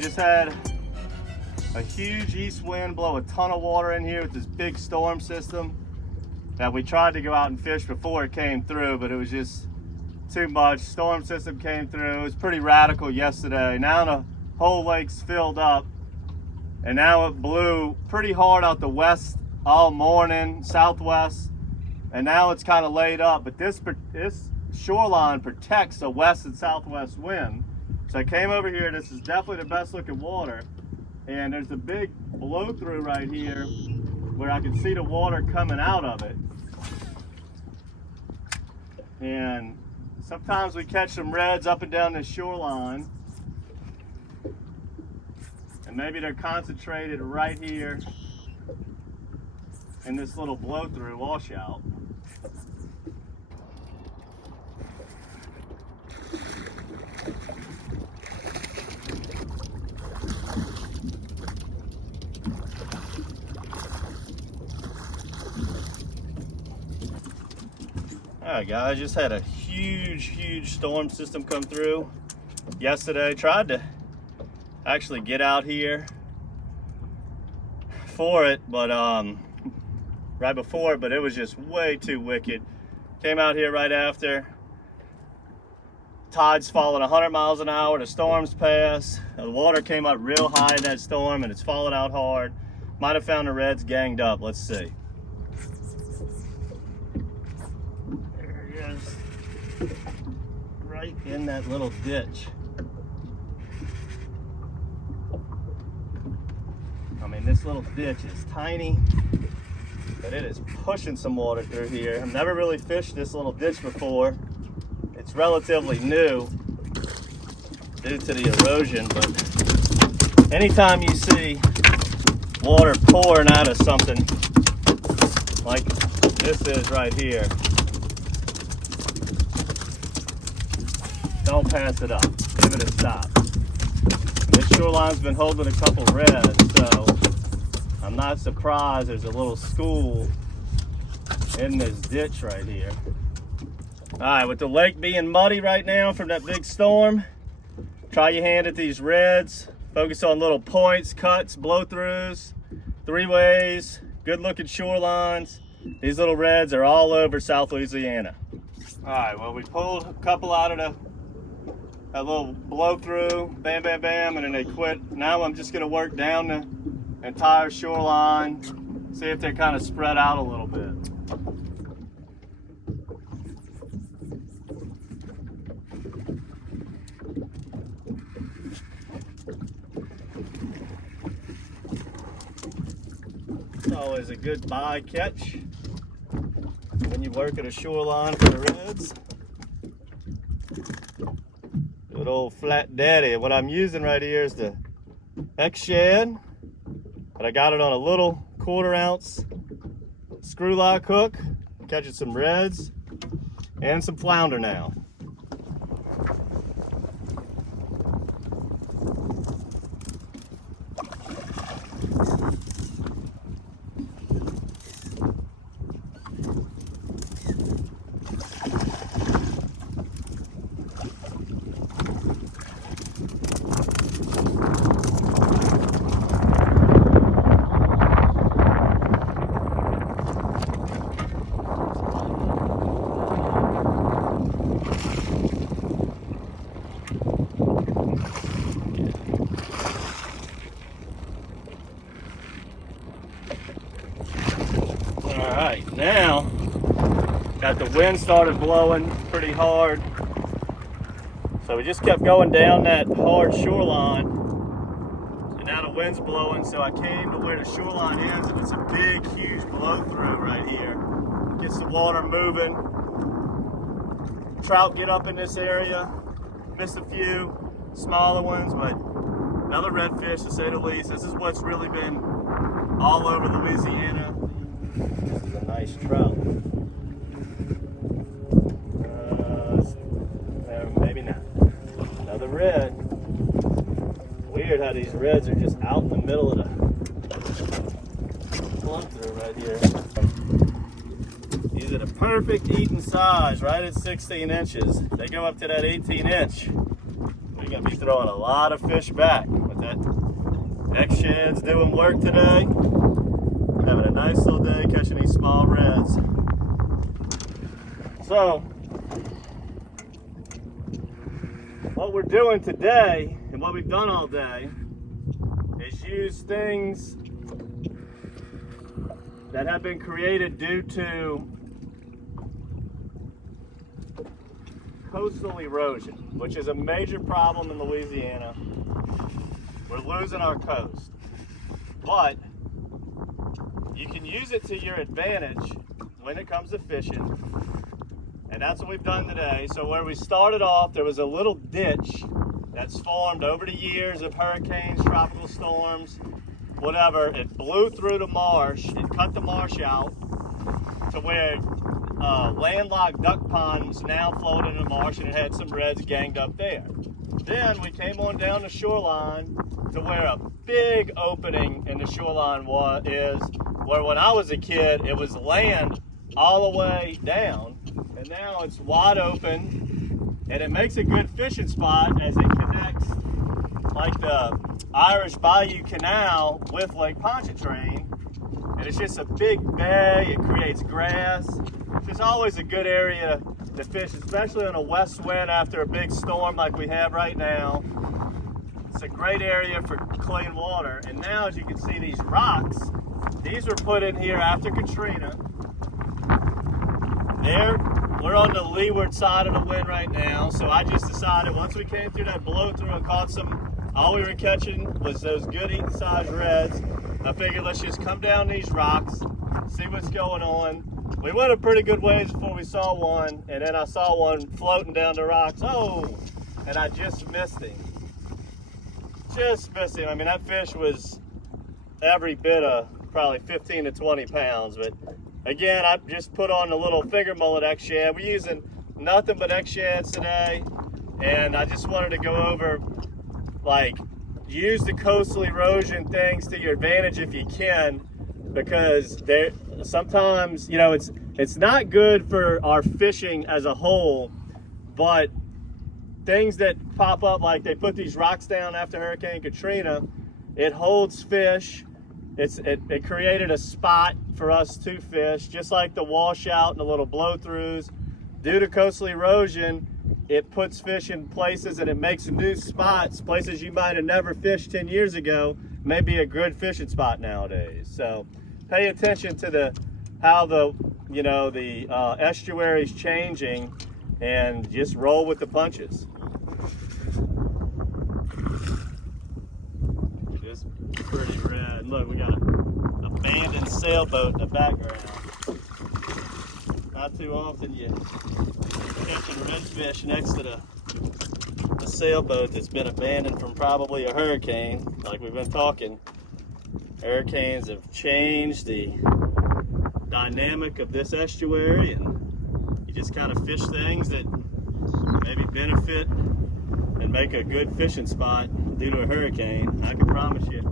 we just had a huge east wind blow a ton of water in here with this big storm system that we tried to go out and fish before it came through, but it was just too much. Storm system came through. It was pretty radical yesterday. Now the whole lake's filled up, and now it blew pretty hard out the west all morning, southwest, and now it's kind of laid up. But this shoreline protects the west and southwest wind. So I came over here. This is definitely the best looking water. And there's a big blow through right here where I can see the water coming out of it. And sometimes we catch some reds up and down this shoreline. And maybe they're concentrated right here in this little blow through washout. Alright guys, just had a huge storm system come through yesterday. Tried to actually get out here for it, but right before it, but it was just way too wicked. Came out here right after. Tide's falling 100 miles an hour, the storm's passed. The water came up real high in that storm and it's falling out hard. Might have found the reds ganged up, let's see. Right in that little ditch. I mean, this little ditch is tiny, but it is pushing some water through here. I've never really fished this little ditch before. It's relatively new due to the erosion, but anytime you see water pouring out of something like this is right here, don't pass it up. Give it a stop. This shoreline's been holding a couple reds, so I'm not surprised there's a little school in this ditch right here. All right, with the lake being muddy right now from that big storm, try your hand at these reds. Focus on little points, cuts, blow-throughs, three-ways, good-looking shorelines. These little reds are all over South Louisiana. All right, well, we pulled a couple out of that little blow through, bam, bam, bam, and then they quit. Now I'm just gonna work down the entire shoreline, see if they're kind of spread out a little bit. It's always a good bycatch when you work at a shoreline for the reds. Good old flat daddy. What I'm using right here is the Shad, but I got it on a little 1/4 ounce screw lock hook. Catching some reds and some flounder now. Alright, now got the wind started blowing pretty hard. So we just kept going down that hard shoreline. And now the wind's blowing, so I came to where the shoreline ends, and it's a big, huge blow through right here. Gets the water moving. Trout get up in this area. Missed a few smaller ones, but another redfish to say the least. This is what's really been all over Louisiana. This is a nice trout. Maybe not. Another red. Weird how these reds are just out in the middle of the flow through right here. These are the perfect eating size, right at 16 inches. They go up to that 18 inch. We're gonna be throwing a lot of fish back with that X-Shad's doing work today. Having a nice little day catching these small reds. So, what we're doing today, and what we've done all day, is use things that have been created due to coastal erosion, which is a major problem in Louisiana. We're losing our coast. But you can use it to your advantage when it comes to fishing. And that's what we've done today. So where we started off, there was a little ditch that's formed over the years of hurricanes, tropical storms, whatever. It blew through the marsh. It cut the marsh out to where landlocked duck ponds now flowed in the marsh, and it had some reds ganged up there. Then we came on down the shoreline to where a big opening in the shoreline is, where when I was a kid, it was land all the way down, and now it's wide open, and it makes a good fishing spot as it connects like the Irish Bayou Canal with Lake Pontchartrain. And it's just a big bay, it creates grass. It's just always a good area to fish, especially on a west wind after a big storm like we have right now. It's a great area for clean water. And now, as you can see, these rocks, these were put in here after Katrina. We're on the leeward side of the wind right now, so I just decided once we came through that blow through and caught some, all we were catching was those good eating size reds. I figured let's just come down these rocks, see what's going on. We went a pretty good ways before we saw one, and then I saw one floating down the rocks. Oh, and I just missed him. Just missed him. I mean, that fish was every bit of probably 15 to 20 pounds, but again, I just put on a little finger mullet X-Shad. We're using nothing but X-Shads today, and I just wanted to go over, like, use the coastal erosion things to your advantage if you can, because sometimes, you know, it's not good for our fishing as a whole, but things that pop up, like they put these rocks down after Hurricane Katrina, it holds fish. It created a spot for us to fish, just like the washout and the little blow-throughs. Due to coastal erosion, it puts fish in places and it makes new spots, places you might have never fished 10 years ago, may be a good fishing spot nowadays. So pay attention to how the estuary is changing, and just roll with the punches. Just pretty red. Look, we got an abandoned sailboat in the background. Not too often you catching redfish next to the sailboat that's been abandoned from probably a hurricane. Like we've been talking, hurricanes have changed the dynamic of this estuary, and you just kind of fish things that maybe benefit and make a good fishing spot due to a hurricane. I can promise you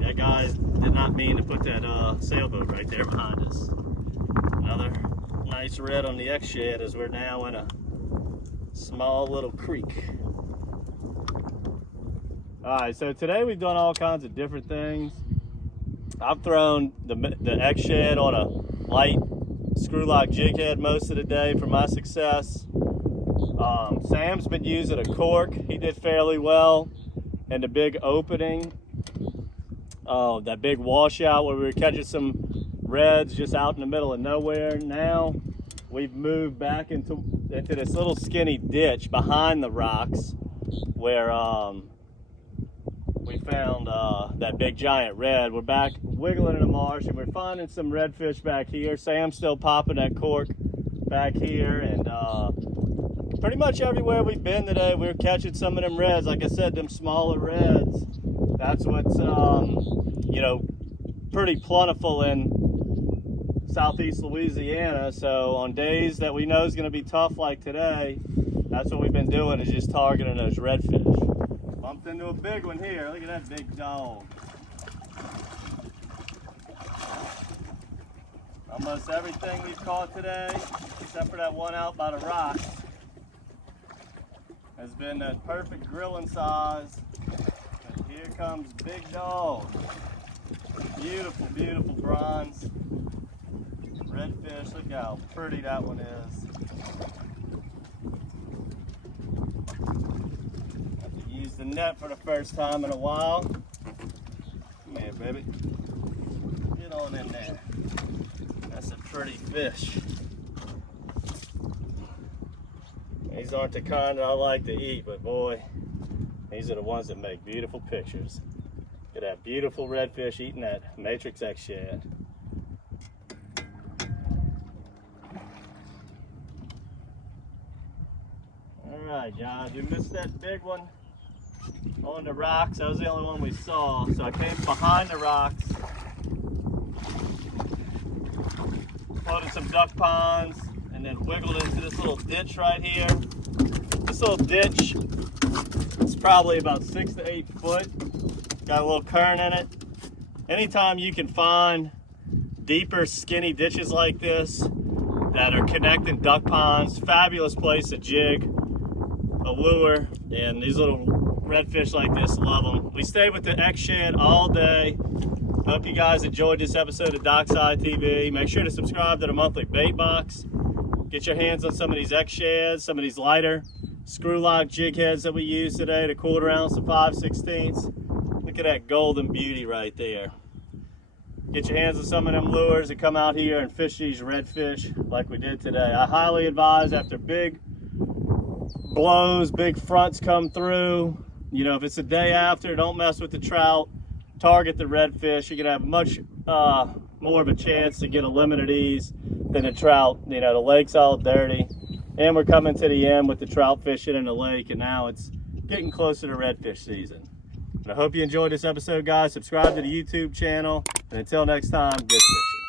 that guy did not mean to put that sailboat right there behind us. Another nice red on the X-Shad as we're now in a small little creek. Alright, so today we've done all kinds of different things. I've thrown the X-Shad on a light screw lock jig head most of the day for my success. Sam's been using a cork. He did fairly well. And the big opening, that big washout where we were catching some reds just out in the middle of nowhere. Now we've moved back into this little skinny ditch behind the rocks where we found that big giant red. We're back wiggling in the marsh, and we're finding some redfish back here. Sam's still popping that cork back here, and pretty much everywhere we've been today, we're catching some of them reds. Like I said, them smaller reds. That's what's pretty plentiful in southeast Louisiana. So on days that we know is going to be tough like today, that's what we've been doing, is just targeting those redfish. Bumped into a big one here. Look at that big dog. Almost everything we've caught today, except for that one out by the rocks, has been that perfect grilling size. And here comes Big Dog. Beautiful, beautiful bronze redfish. Look how pretty that one is. Have to use the net for the first time in a while. Come here, baby. Get on in there. That's a pretty fish. These aren't the kind that I like to eat, but boy, these are the ones that make beautiful pictures. Look at that beautiful redfish eating that Matrix X shad. Alright guys, we missed that big one on the rocks. That was the only one we saw. So I came behind the rocks, floated some duck ponds, and then wiggled into this little ditch right here. This little ditch is probably about 6 to 8 foot. Got a little current in it. Anytime you can find deeper, skinny ditches like this that are connecting duck ponds, fabulous place to jig a lure, and these little redfish like this love them. We stayed with the X shad all day. Hope you guys enjoyed this episode of DockSide TV. Make sure to subscribe to the monthly bait box. Get your hands on some of these X shads, some of these lighter screw lock jig heads that we used today, the 1/4 ounce and 5/16. Look at that golden beauty right there. Get your hands on some of them lures and come out here and fish these redfish like we did today. I highly advise after big blows, big fronts come through, you know, if it's the day after, don't mess with the trout. Target the redfish. You're gonna have much more of a chance to get a limit at ease than a trout. You know, the lake's all dirty, and we're coming to the end with the trout fishing in the lake, and now it's getting closer to redfish season. And I hope you enjoyed this episode, guys. Subscribe to the YouTube channel, and until next time, good fishing.